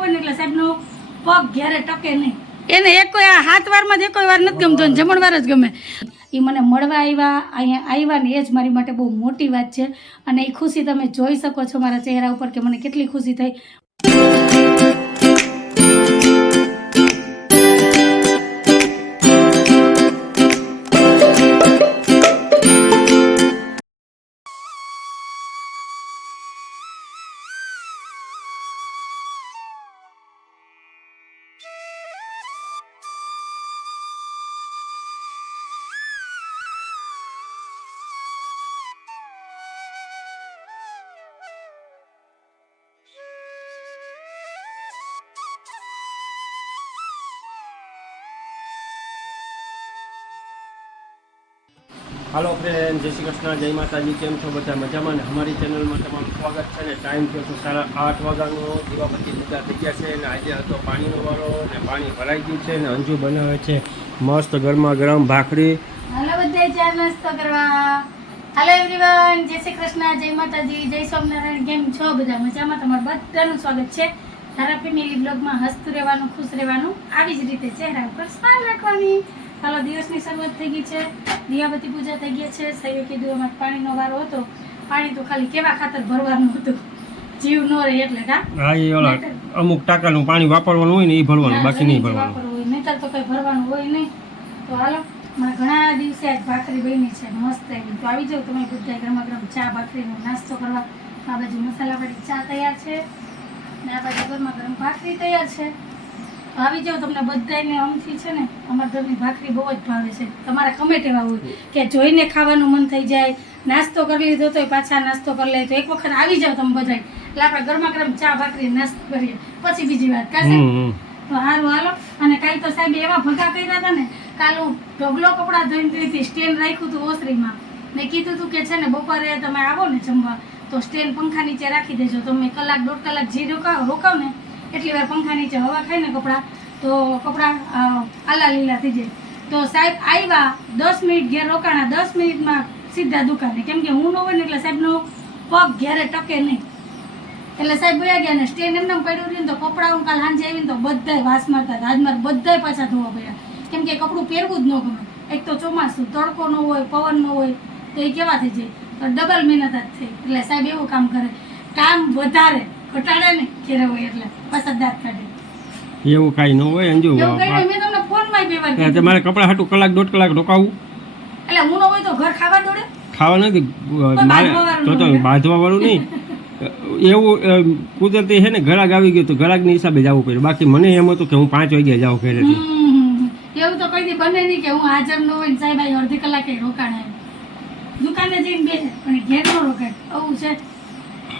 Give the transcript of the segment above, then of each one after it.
હોય ને એટલે સાહેબનો પગ ઘેરે ટકે નહીં. એને એક હાથ વારમાં એક વાર નથી ગમતો ને જમણવાર જ ગમે. એ મને મળવા આવ્યા અહીંયા આવ્યા ને એ જ મારી માટે બહુ મોટી વાત છે. અને એ ખુશી તમે જોઈ શકો છો મારા ચહેરા ઉપર કે મને કેટલી ખુશી થઈ. હાલો ફ્રેન્ડ જય શ્રી કૃષ્ણ, જય માતાજી, કેમ છો બધા મજામાં? ને અમારી ચેનલમાં તમારું સ્વાગત છે ને ટાઈમ થયો છે સાડા આઠ વાગ્યાનો દીવાપતિ પૂજા થઈ ગયા છે ને આજે હતો પાણીનો વારો ને પાણી ભરાઈ ગયું છે ને અંજુ બનાવે છે મસ્ત ગરમા ગરમ ભાખરી. હાલો બધા ચા નાસ્તો કરવા. હાલો એવરીવન જય શ્રી કૃષ્ણ, જય માતાજી, જય સ્વામિનારાયણ, કેમ છો બધા મજામાં? તમારું બધાનું સ્વાગત છે. તારા ફેમિલી બ્લોગમાં હસતું રહેવાનું, ખુશ રહેવાનું, આવી જ રીતે ચહેરા ઉપર સ્માઇલ રાખવાની. હાલો દિવસની શરૂઆત થઈ ગઈ છે. દિયાબતી પૂજા થઈ ગઈ છે. સૈવે કીધું એમાં પાણીનો વારો હતો. પાણી તો ખાલી કેવા ખાતર ભરવાનું હતું? જીવ ન રહે એટલે કા? હા એ ઓલા અમુક ટાંકાનું પાણી વાપરવાનું હોય ને એ ભરવાનું બાકી નહીં ભરવાનું. નહીંતર તો કઈ ભરવાનું હોય નહીં. તો હાલો મારા ઘણા દિવસે આજ ભાખરી બની છે. મસ્ત એવી. તો આવી જાવ તમે બધા ગરમા ગરમ ચા ભાખરીનો નાસ્તો કરવા. આ બાજુ મસાલાવાળી ચા તૈયાર છે. ને આ બાજુ ગરમા ગરમ ભાખરી તૈયાર છે. આવી જાવ તમને બધાને અમથી છે ને અમારા ઘરની ભાખરી બહુ જ ભાવે છે. તમારા કમેન્ટ એવા હોય કે જોઈને ખાવાનું મન થઈ જાય નાસ્તો કરી લીધો તો પાછા નાસ્તો કરી લે. તો એક વખત આવી જાવ તમે બધા એટલે આપણે ગરમા ગરમ ચા ભાખરી નાસ્તો કરીએ. પછી બીજી વાત કાશે તો હારું હાલો. અને કાંઈ તો સાહેબ એવા ભગા કર્યા હતા ને કાલ હું ઢગલો કપડાં ધોઈને ગઈ હતી સ્ટેન્ડ રાખ્યું હતું ઓસરીમાં. મેં કીધું હતું કે છે ને બપોરે તમે આવો ને જમવા. તો સ્ટેન્ડ પંખા નીચે રાખી દેજો. તમે કલાક દોઢ કલાક જે રોકાવ રોકાવ ને એટલી વાર પંખા નીચે હવા ખાય ને કપડાં, તો કપડાં આલા લીલા થઈ જાય. તો સાહેબ આવ્યા દસ મિનિટ ઘેર રોકાણા, દસ મિનિટમાં સીધા દુકાને. કેમ કે હું ન હોય ને એટલે સાહેબનો પગ ઘેરે ટકે નહીં. એટલે સાહેબ વયા ગયા ને સ્ટેન્ડ એમને પડ્યું રહ્યું તો કપડાં હું કાલ સાંજે આવીને તો બધાય વાસ મારતા હતા. આજ બધાય પાછા ધોવા પડ્યા. કેમ કે કપડું પહેરવું જ ન ગમે. એક તો ચોમાસું, તડકો ન હોય, પવન ન હોય, તો એ કેવા થઈ જાય? તો ડબલ મહેનત જ થઈ. એટલે સાહેબ એવું કામ કરે. કામ વધારે. ઘટાડે ને ઘેરે હોય એટલે પાછા દાંત કાઢે. એવું કાંઈ ન હોય અંજુ. તમારે કપડાં હાટું કલાક દોઢ કલાક રોકાવું. એટલે હું ન હોય તો ઘર ખાવા દોડે? ખાવા નથી. મારે તો તો બાંધવા વાળું નહીં. એવું કુદરતી છે ને ઘરાક આવી ગયું તો ઘરાકની હિસાબે જવું પડ્યું બાકી મને એમ હતું કે હું પાંચ વાગ્યા જાઉં ઘરેથી. એવું તો કઈ બને નહીં કે હું હાજર ન હોય ને સાહેબ અડધી કલાકે રોકાણ દુકાને જઈને બેસે પણ ઘેર ન રોકાય. આવું છે.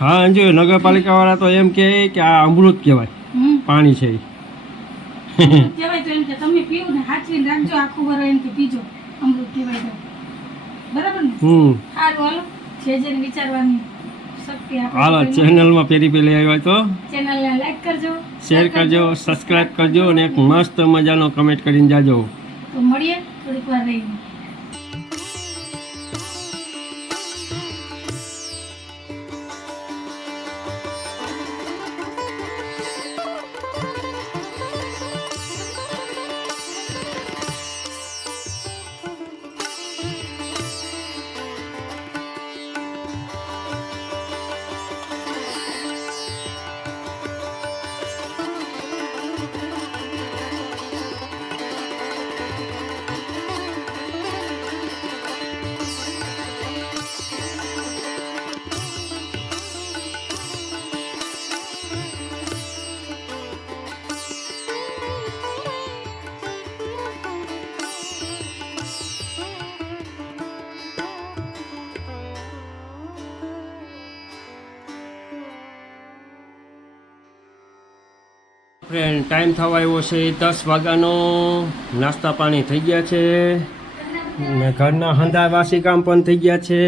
હા અંજુ નગરપાલિકા વાળા તો એમ કહે કે આ અમૃત કહેવાય. પાણી છે. કહેવાય તો એમ કે તમે પીવું ને હાચવીને રાખજો આખું વરો એમ કે પીજો. અમૃત કહેવાય તો. બરાબર ને? હમ. સારું હાલો. જે જેને વિચારવાની હાલો ચેનલમાં પહેરી પહેલી આવ્યા તો? ચેનલને લાઈક કરજો. શેર કરજો સબસ્ક્રાઇબ કરજો અને એક મસ્ત મજાનો કમેન્ટ કરીને જાજો. તો મળીએ થોડીક વાર રહીને. ફ્રેન્ડ ટાઈમ થવા આવ્યો છે દસ વાગ્યાનો. નાસ્તા પાણી થઈ ગયા છે. ને ઘરના હંધા વાસી કામ પણ થઈ ગયા છે.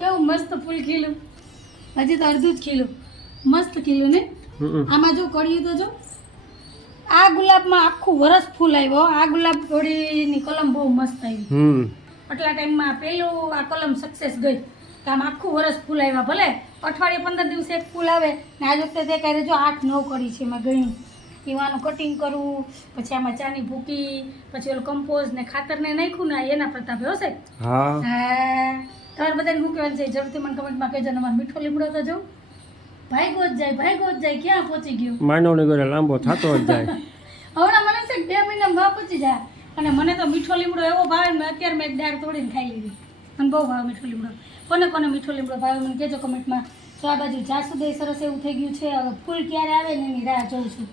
કેવું મસ્ત ફૂલ ખીલું? હજી તો અડધું જ ખીલું. મસ્ત ખીલું ને? આમાં જો કળિયું તો જો. આ ગુલાબમાં આખું વરસ ફૂલ આવ્યો. આ ગુલાબ થોડીની કલમ બહુ મસ્ત આવી. આટલા ટાઈમમાં પેલું આ કલમ સક્સેસ ગઈ. કે આમ આખું વરસ ફૂલ આવ્યા ભલે? અઠવાડિયે પંદર દિવસે એક ફૂલ આવે ને આજ વખતે તે ક્યારે જો આઠ નવ કરી છે એમાં ગણી પીવાનું કટિંગ કરવું પછી આમાં ચાની ભૂકી પછી ઓલું કમ્પોઝ ને ખાતરને નાખ્યું ને એના પ્રતાપે હશે હા. તમારે બધાને હું કહેવાનું છે? જરૂરથી મને કમેન્ટમાં કહેજો ને અમારે મીઠો લીમડો તો જવું ભાઈ ગોત જાય ભાઈ ગોત જાય ક્યાં પહોંચી ગયો? માનવની ઘરે લાંબો થતો જ જાય. હમણાં મને છે બે મહિનામાં ભાવ પહોંચી જાય. અને મને તો મીઠો લીમડો એવો ભાવે મેં અત્યારે મેં દાળ તોડીને ખાઈ લીધી. મને બહુ ભાવે મીઠો લીમડો. કોને કોને મીઠો લીમડો ભાવે મને કહેજો કમેન્ટમાં. તો આ બાજુ જાસુદય સરસ એવું થઈ ગયું છે હવે ફૂલ ક્યારે આવે ને એની રાહ જોઉં છું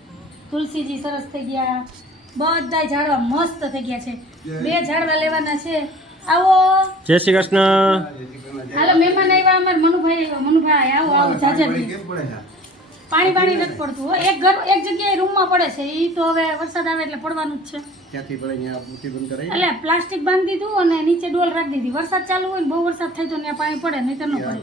તુલસીજી સરસ થઈ ગયા. બધા ઝાડવા મસ્ત થઈ ગયા છે. બે ઝાડવા લેવાના છે. આવો. જય શ્રી કૃષ્ણ. હાલો મહેમાન આવ્યા અમારે મનુભાઈ આવ્યા મનુભાઈ આવો આવો જાજરજી પાણી પાણી નથી પડતું એક ઘર એક જગ્યાએ રૂમમાં પડે છે એ તો હવે વરસાદ આવે એટલે પડવાનું જ છે. ક્યાંથી પડે? અહીંયા મૂર્તિ બંધ કરાવી એટલે પ્લાસ્ટિક બાંધી દીધું અને નીચે ડોલ રાખી દીધી. વરસાદ ચાલુ હોય ને બહુ વરસાદ થાય તો ત્યાં પાણી પડે નહીં તો ન પડે.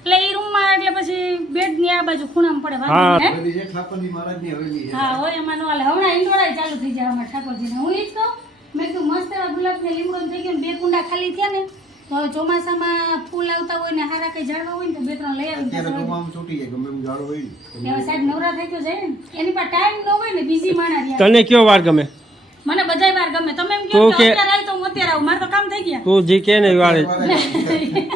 એટલે એ રૂમમાં એટલે પછી બેડની આ બાજુ ખૂણામાં પડે વાંધો નહીં, છે ઠાકોરજી મહારાજની હવેલી છે. હા હોય એમાં નો હાલે. હમણાં ઈંડોળા ચાલુ થઈ જાય અમારા ઠાકોરજીને. હું ઈ જ કહું મેં કીધું મસ્ત એવા ગુલાબ ને લીમડો થઈ ગયો બે કુંડા ખાલી થયા ને તો ચોમાસામાં ફૂલ આવતા હોય ને હારા કઈ ઝાડવા હોય ને તો બે ત્રણ લઈ આવી અત્યારે તો છૂટી જાય ગમે એમ ઝાડ હોય. ને. સાહેબ નવરા થઈ તો જાય ને એની પાસે ટાઈમ ન હોય ને બીજી માણા રહ્યા. તને કયો વાર ગમે? મને બધાય વાર ગમે. તમે એમ તું કહો કે અત્યારે આવી તો હું અત્યારે આવું. મારે તો કામ થઈ ગયા. તું જી કે ને વાર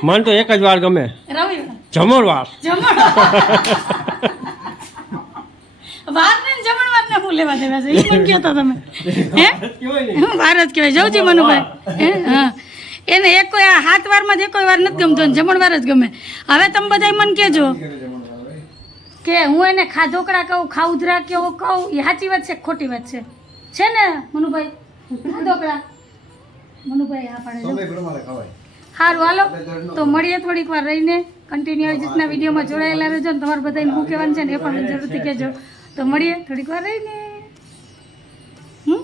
મને તો એક જ વાર ગમે. રવિ જમણ વાર જમણ વાર ને જમણવાર ને હું લેવા દેવા છે? એ મને કહેતા તમે. હે? હું વાર જ કહેવાય. જવજી મનુભાઈ. હે? હા. એને એક કોઈ હાથ વારમાં જ કોઈ વાર નથી ગમતો ને જમણવાર જ ગમે. હવે તમે બધા મને કહેજો કે હું એને ખાધોકડા કહું ખાઉધરા કેવો કહું એ સાચી વાત છે ખોટી વાત છે? છે ને મનુભાઈ? ખાધોકડા મનુભાઈ હા પાડે સારું હાલો. તો મળીએ થોડીક વાર રહીને. કન્ટિન્યુ આવી રીતના વિડીયોમાં જોડાયેલા રહેજો ને તમારે બધાને શું કહેવાનું છે ને એ પણ જરૂરથી કહેજો. તો મળીએ થોડીક વાર રહીને. હમ?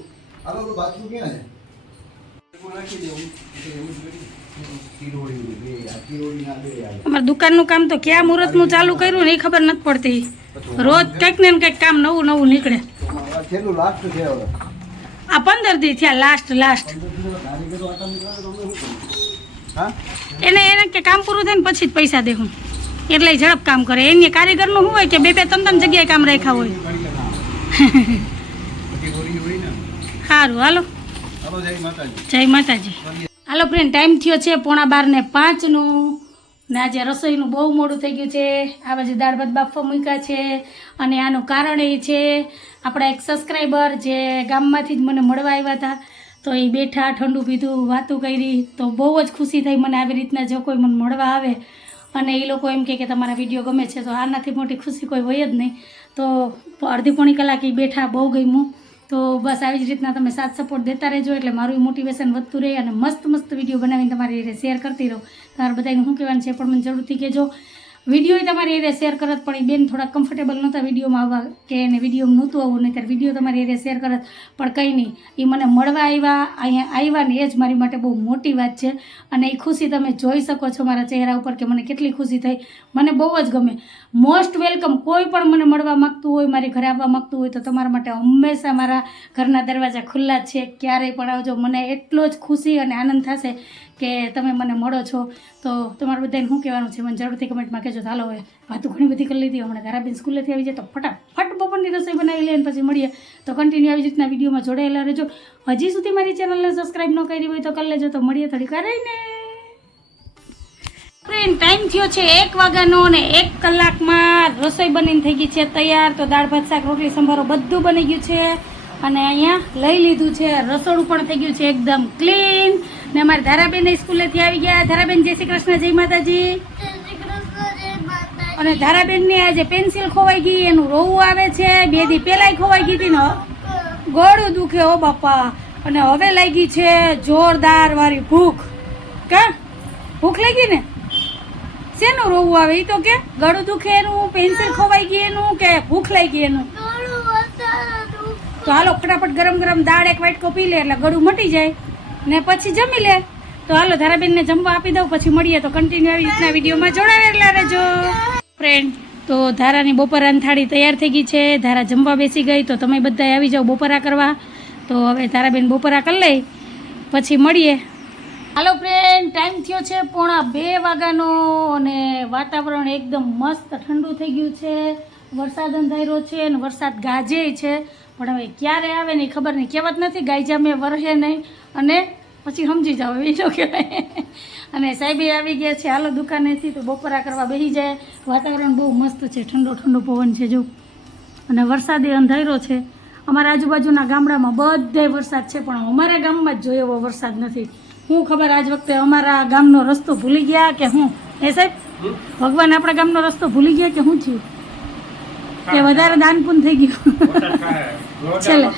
અમારા દુકાનનું કામ તો ક્યાં મુહૂર્તનું ચાલુ કર્યું ને એ ખબર નથી પડતી. રોજ કંઈક ને કંઈક કામ નવું નવું નીકળે. આ પંદર દી થયા લાસ્ટ લાસ્ટ એને એને કે કામ પૂરું થાય ને પછી જ પૈસા દે હું. એટલે ઝડપ કામ કરે. એની કારીગરનું શું હોય કે બે બે ત્રણ ત્રણ જગ્યાએ કામ રાખ્યા હોય. સારું હાલો. જય માતાજી. હાલો ફ્રેન્ડ ટાઈમ થયો છે પોણા બાર ને પાંચનું ને. આજે રસોઈનું બહુ મોડું થઈ ગયું છે. આ બાજુ દાળ ભાત બાફવા મૂક્યા છે. અને આનું કારણ એ છે, આપણા એક સબસ્ક્રાઈબર જે ગામમાંથી જ મને મળવા આવ્યા હતા, તો એ બેઠા ઠંડુ પીધું, વાતું કરી, તો બહુ જ ખુશી થઈ મને આવી રીતના જો કોઈ મને મળવા આવે. અને એ લોકો એમ કે તમારા વીડિયો ગમે છે, તો આનાથી મોટી ખુશી કોઈ હોય જ નહીં. તો અડધી પોણી કલાક એ બેઠા બહુ ગમ્યું. તો બસ આવી જ રીતના તમે સાથ સપોર્ટ દેતા રહેજો એટલે મારું મોટિવેશન વધતું રહે અને મસ્ત મસ્ત વીડિયો બનાવીને તમારી રીતે શેર કરતી રહો. તમારે બધાને શું કહેવાનું છે પણ મને જરૂરથી કહેજો. વીડિયો તમારી એરે શેર કરત, પણ એ બેન થોડા કમ્ફર્ટેબલ નહોતા વિડીયોમાં આવવા કે એને વીડિયો નહોતું આવવું નહીં ત્યારે વીડિયો તમારી એરે શેર કરત. પણ કંઈ નહીં, એ મને મળવા આવ્યા, અહીંયા આવ્યા ને એ જ મારી માટે બહુ મોટી વાત છે. અને એ ખુશી તમે જોઈ શકો છો મારા ચહેરા ઉપર કે મને કેટલી ખુશી થઈ. મને બહુ જ ગમે. મોસ્ટ વેલકમ કોઈ પણ મને મળવા માગતું હોય, મારી ઘરે આવવા માગતું હોય, તો તમારા માટે હંમેશા મારા ઘરના દરવાજા ખુલ્લા છે. ક્યારેય પણ આવજો. મને એટલો જ ખુશી અને આનંદ થશે કે તમે મને મળો છો, તો તમારે બધાને શું કહેવાનું છે? મને જરૂરથી કમેન્ટમાં કહેજો. ચાલો હવે વાતું ઘણી બધી કરી લીધી. હમણાં ધારાબેન સ્કૂલેથી આવી જાય તો ફટાફટ બપોરની રસોઈ બનાવી લે અને પછી મળીએ. તો કન્ટિન્યુ આવી રીતના વિડીયોમાં જોડાયેલા રહેજો. હજી સુધી મારી ચેનલને સબસ્ક્રાઈબ ન કરી હોય તો કરી લેજો. તો મળીએ થોડીક રહીને. ફ્રેન્ડ ટાઈમ થયો છે એક વાગ્યાનો અને એક કલાકમાં રસોઈ બનીને થઈ ગઈ છે તૈયાર. તો દાળ, ભાત, શાક, રોટલી, સંભારો બધું બની ગયું છે. અને અહીંયા લઈ લીધું છે રસોડું પણ થઈ ગયું છે એકદમ ક્લીન ને અમારે ધારાબેન સ્કૂલેથી આવી ગયા. ધારાબેન જય શ્રી કૃષ્ણ જય માતાજી. અને ધારાબેનની આજે પેન્સિલ ખોવાઈ ગઈ એનું રોવું આવે છે. બે દી પહેલાંય ખોવાઈ ગઈ હતી ને ગળું દુખે ઓ બાપા. અને હવે લાગી છે જોરદાર વાળી ભૂખ. કે? ભૂખ લાગી ને? શેનું રોવું આવે એ તો કે? ગળું દુખે એનું પેન્સિલ ખોવાઈ ગઈ એનું કે ભૂખ લાગી એનું? તો હાલો ફટાફટ ગરમ ગરમ દાળ એક વાટકો પી લે એટલે ગળું મટી જાય. ને પછી જમી લે. તો હાલો ધારાબેનને જમવા આપી દઉં, પછી મળીએ તો કન્ટિન્યુ આવી રીતના વિડીયોમાં જોડાવેલા રહેજો. ફ્રેન્ડ તો ધારાની બપોરાની થાળી તૈયાર થઈ ગઈ છે. ધારા જમવા બેસી ગઈ, તો તમે બધા આવી જાઓ બપોરા કરવા. તો હવે ધારાબેન બપોરા કરી લઈ પછી મળીએ. હાલો ફ્રેન્ડ ટાઈમ થયો છે પોણા બે વાગ્યાનો અને વાતાવરણ એકદમ મસ્ત ઠંડુ થઈ ગયું છે. વરસાદ અંધાર્યો છે અને વરસાદ ગાજે છે. પણ હવે ક્યારે આવે ને ખબર નહીં. કહેવત નથી ગાય મેં વરહે નહીં. અને પછી સમજી જાઓ એવી ન કહેવાય. અને સાહેબે આવી ગયા છે હાલો દુકાનેથી તો બપોરા કરવા બેસી જાય. વાતાવરણ બહુ મસ્ત છે ઠંડો ઠંડો પવન છે જો. અને વરસાદે અંધાર્યો છે. અમારા આજુબાજુના ગામડામાં બધે વરસાદ છે પણ અમારા ગામમાં જ જોયો એવો વરસાદ નથી. હું ખબર આજ વખતે અમારા ગામનો રસ્તો ભૂલી ગયા કે હું? એ સાહેબ? ભગવાન આપણા ગામનો રસ્તો ભૂલી ગયા કે શું થયું કે વધારે દાન પુન થઈ ગયું. છેલ્લે.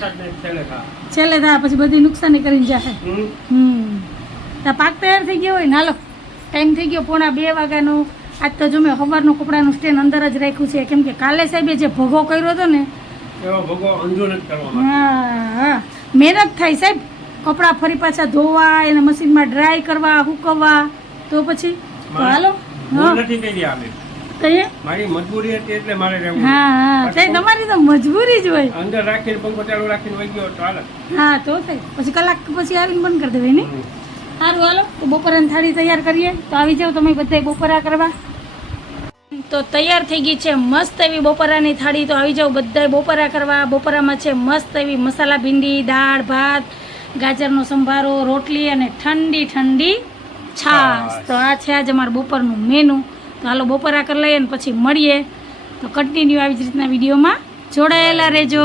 છેલ્લે. થા પછી બધી નુકસાની કરીને જાય હમ? તા પાક તૈયાર થઈ ગયો હોય ને હાલો. ટાઈમ થઈ ગયો પોણા બે વાગ્યાનું. આજ તો જો મેં સવારનું કપડાનું સ્ટેન્ડ અંદર જ રાખ્યું છે. કેમ કે કાલે સાહેબે જે ભોગો કર્યો હતો ને એવો ભોગો હા હા. મહેનત થાય સાહેબ. કપડાં ફરી પાછા ધોવા એને મશીનમાં ડ્રાય કરવા હુકવવા. તો પછી? હાલો. હા. નથી કહી અમે તો એ મારી મજબૂરી હતી એટલે મારે રહેવું હા હા. સાહેબ તમારી તો મજબૂરી જ હોય. અંદર રાખીને પંખો ચાલુ રાખીને વહી ગયો તો હાલે. હા તો થાય. પછી કલાક પછી આવીને બંધ કરી દેવાય ને? સારું હાલો. તો બપોરાની થાળી તૈયાર કરીએ. તો આવી જાઓ તમે બધા બપોરા કરવા. તો તૈયાર થઈ ગઈ છે મસ્ત એવી બપોરાની થાળી. તો આવી જાઓ બધા બપોરા કરવા. બપોરામાં છે મસ્ત એવી મસાલા ભીંડી દાળ ભાત ગાજરનો સંભારો રોટલી અને ઠંડી ઠંડી છાશ. તો આ છે આજે અમારું બપોરનું મેનુ. તો હાલો બપોરા કરી લઈએ ને પછી મળીએ. તો કન્ટિન્યુ આવી જ રીતના વિડીયોમાં જોડાયેલા રહેજો.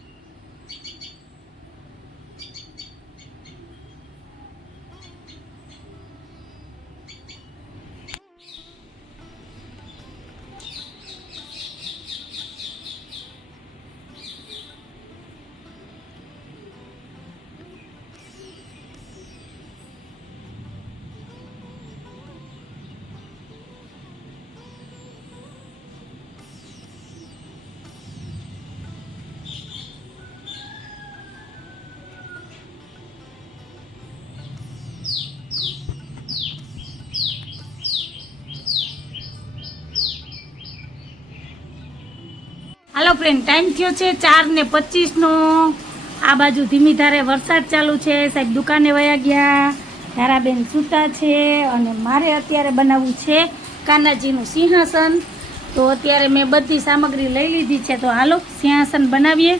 હાલો ફ્રેન્ડ ટાઈમ થયો છે ચાર ને પચીસનો આ બાજુ ધીમી ધારે વરસાદ ચાલુ છે. સાહેબ દુકાને વયા ગયા. ધારાબેન સૂતા છે અને મારે અત્યારે બનાવવું છે કાનાજીનું સિંહાસન. તો અત્યારે મેં બધી સામગ્રી લઈ લીધી છે. તો હાલો સિંહાસન બનાવીએ.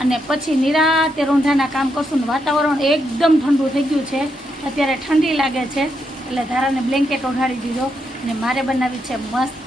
અને પછી નિરાતે રૂંઢાના કામ કરશું ને વાતાવરણ એકદમ ઠંડુ થઈ ગયું છે. અત્યારે ઠંડી લાગે છે. એટલે ધારાને બ્લેન્કેટ ઓઢાડી દીધો અને મારે બનાવી છે મસ્ત.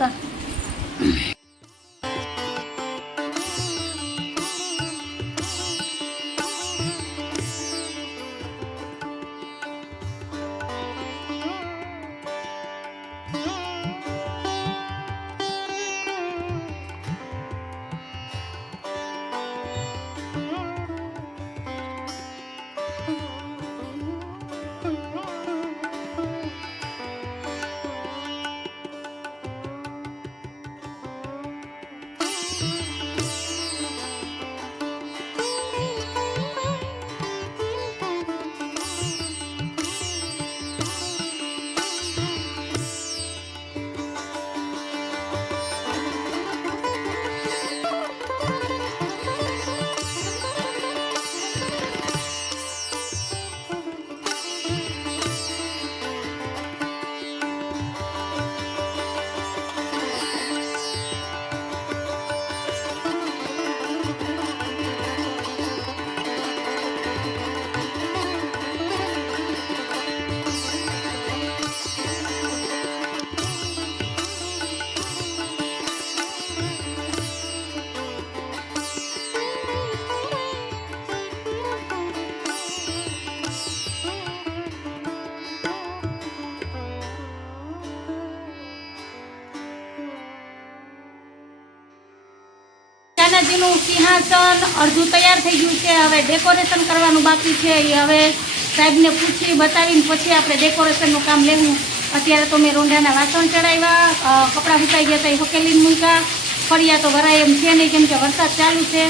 રાધાજીનું સિંહાસન અડધું તૈયાર થઈ ગયું છે. હવે ડેકોરેશન કરવાનું બાકી છે. એ હવે સાહેબને પૂછી બતાવીને પછી આપણે ડેકોરેશનનું કામ લેવું. અત્યારે તો મેં રોંઢાના વાસણ ચડાવ્યા. કપડાં સુકાઈ ગયા હતા એ હકેલીને મૂક્યા. ફળિયા તો ભરાય એમ છે નહીં, કેમ કે વરસાદ ચાલુ છે.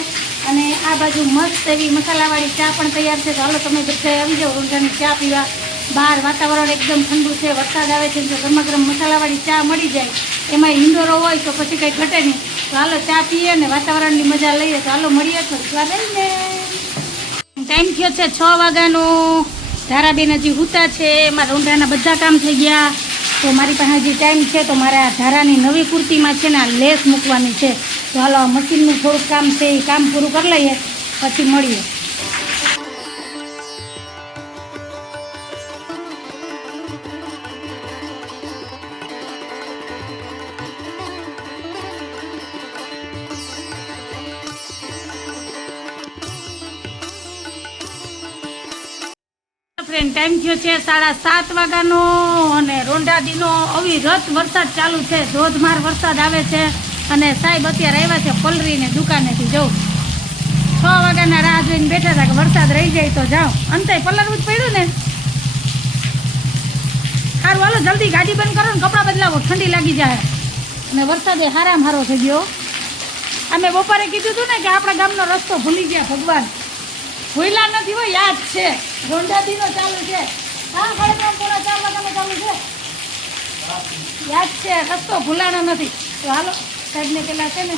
અને આ બાજુ મસ્ત એવી મસાલાવાળી ચા પણ તૈયાર છે. તો હાલો તમે બધા આવી જાઓ રોંઢાની ચા પીવા. બહાર વાતાવરણ એકદમ ઠંડુ છે. વરસાદ આવે છે તો ગરમા ગરમ મસાલાવાળી ચા મળી જાય. એમાં ઇન્ડોરો હોય તો પછી કંઈ ઘટે નહીં. તો હાલો ચા પીએ ને વાતાવરણની મજા લઈએ. તો હાલો મળીએ થોડીક વાર રહીને. ટાઈમ થયો છે છ વાગ્યાનો. ધારાબેન હજી હુતા છે. એમાં રોંઢાના બધા કામ થઈ ગયા. તો મારી પાસે હજી ટાઈમ છે તો મારે આ ધારાની નવી કુર્તીમાં છે ને આ લેસ મૂકવાની છે. તો હાલો આ મશીનનું થોડુંક કામ છે, એ કામ પૂરું કરી લઈએ. પછી મળીએ. ફ્રેન્ડ ટાઈમ થયો છે સાડા સાત વાગ્યાનો અને રોંઢાદીનો અવિરત વરસાદ ચાલુ છે. ધોધમાર વરસાદ આવે છે અને સાહેબ અત્યારે આવ્યા છે પલરીને દુકાનેથી. જવું છ વાગ્યાના રાહ જોઈને બેઠા હતા કે વરસાદ રહી જાય તો જાઓ. અંતે પલરવું જ પડ્યું ને. સારું, હાલો, જલ્દી ગાડી બંધ કરો ને કપડાં બદલાવો. ઠંડી લાગી જાય. અને વરસાદે હારામ હારો થઈ ગયો. અમે બપોરે કીધું હતું ને કે આપણા ગામનો રસ્તો ભૂલી ગયા ભગવાન. ભૂલા નથી હોય યાદ છે. રોંઢાદીનો ચાલુ છે. હા સાડા ત્રણ ચાર વાગ્યાનો ચાલુ છે? યાદ છે રસ્તો ભૂલાણો નથી. તો હાલો સાહેબને પેલા છે ને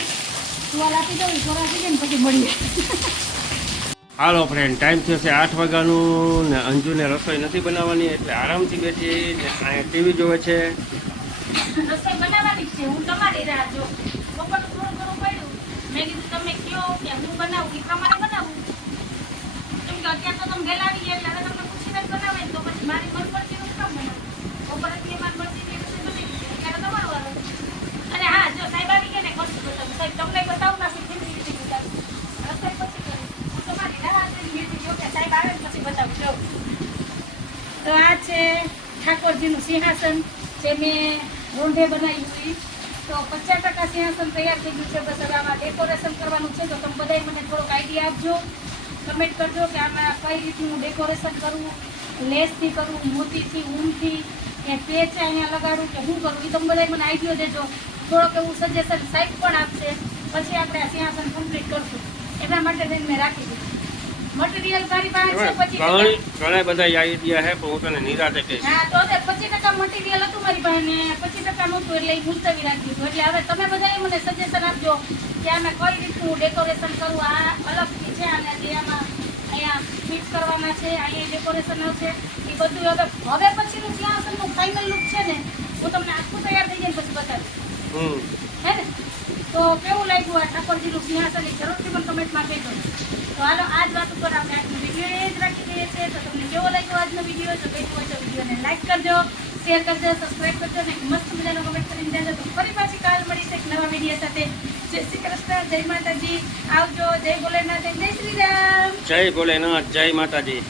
ટુવાલ આપી દઉં થોડા થઈ ને પછી મળીએ. હાલો ફ્રેન્ડ ટાઈમ થયો છે આઠ વાગ્યાનું ને અંજુને રસોઈ નથી બનાવવાની એટલે આરામથી બેઠી ને અહીંયા ટીવી જોવે છે. રસોઈ બનાવવાની છે હું તમારી રાહ જો બપોર થોડું થોડું પડ્યું મેં કીધું તમે કયો કે હું બનાવું એ પ્રમાણે બનાવું? કે અત્યારે તો તમે વહેલા એટલે હવે તમને પૂછીને જ બનાવે તો પછી મારી મનમરજીનું કામ બનાવું. બપોરે થી મારી મરજીની રસોઈ બની ગઈ અત્યારે તમારો અને હા, જો સાહેબ આવી ગયા ને કરશું બતાવું. સાહેબ, તમને બતાવું ના પછી હું તમારી રાહ જોઈને કે સાહેબ આવે પછી બતાવું. તો આ છે ઠાકોરજીનું સિંહાસન જે મેં રોંઢે બનાવ્યું છે. તો પચાસ ટકા સિંહાસન તૈયાર થઈ ગયું છે. બસ હવે આમાં ડેકોરેશન કરવાનું છે. તો તમે બધાય મને થોડોક આઈડિયા આપજો. કમેન્ટ કરજો કે આમાં કઈ રીતનું ડેકોરેશન કરવું, લેસથી કરવું, મોતીથી, ઊનથી, કે પેચ અહીંયા લગાડું કે શું કરવું એ તમે બધાય મને આઈડિયો દેજો. થોડોક એવું સજેશન સાહેબ પણ આપશે. પછી આપણે આ સિંહાસન કમ્પ્લીટ કરશું. એના માટે થઈને મેં રાખી દીધું. મટીરિયલ મારી પાસે છે પછી ઘણી ઘણા બધા આઈડિયા છે પણ હું તને નિરાતે કહીશ. હા તો તે પચીસ ટકા મટીરિયલ હતું મારી પાસે ને પચીસ ટકા નહોતું એટલે એ મુલતવી રાખી દીધું. એટલે હવે તમે બધાએ મને સજેશન આપજો કે આને કઈ રીતનું ડેકોરેશન કરવું આ અલગથી છે અને જે આમાં અહીંયા ફિટ કરવાના છે અહીંયા ડેકોરેશન છે એ બધું હવે હવે પછીનું સિંહાસનનું ફાઇનલ લુક છે ને હું તમને આખું તૈયાર થઈ જાય પછી બતાવીશ. હમ. હે ને? તો કેવું લાગ્યું આ ઠાકોરજીનું સિંહાસન? જરૂરથી મને કમેન્ટમાં કહેજો. તો હાલો, આજ વાત ઉપર આપણે આજનો વીડિયો એ જ રાખી દઈએ છીએ. તો તમને કેવો લાગ્યો આજનો વીડિયો? જો ગમ્યો હોય તો વિડીયોને લાઈક કરજો, શેર કરજો સબસ્ક્રાઈબ કરજો અને મસ્ત મજાનો કમેન્ટ કરીને દેજો. તો ફરી પાછી કાલ મળી એક નવા વીડિયો સાથે. જય શ્રી કૃષ્ણ, જય માતાજી. આવજો, જય ભોલેનાથ, જય શ્રી રામ. જય ભોલેનાથ, જય માતાજી.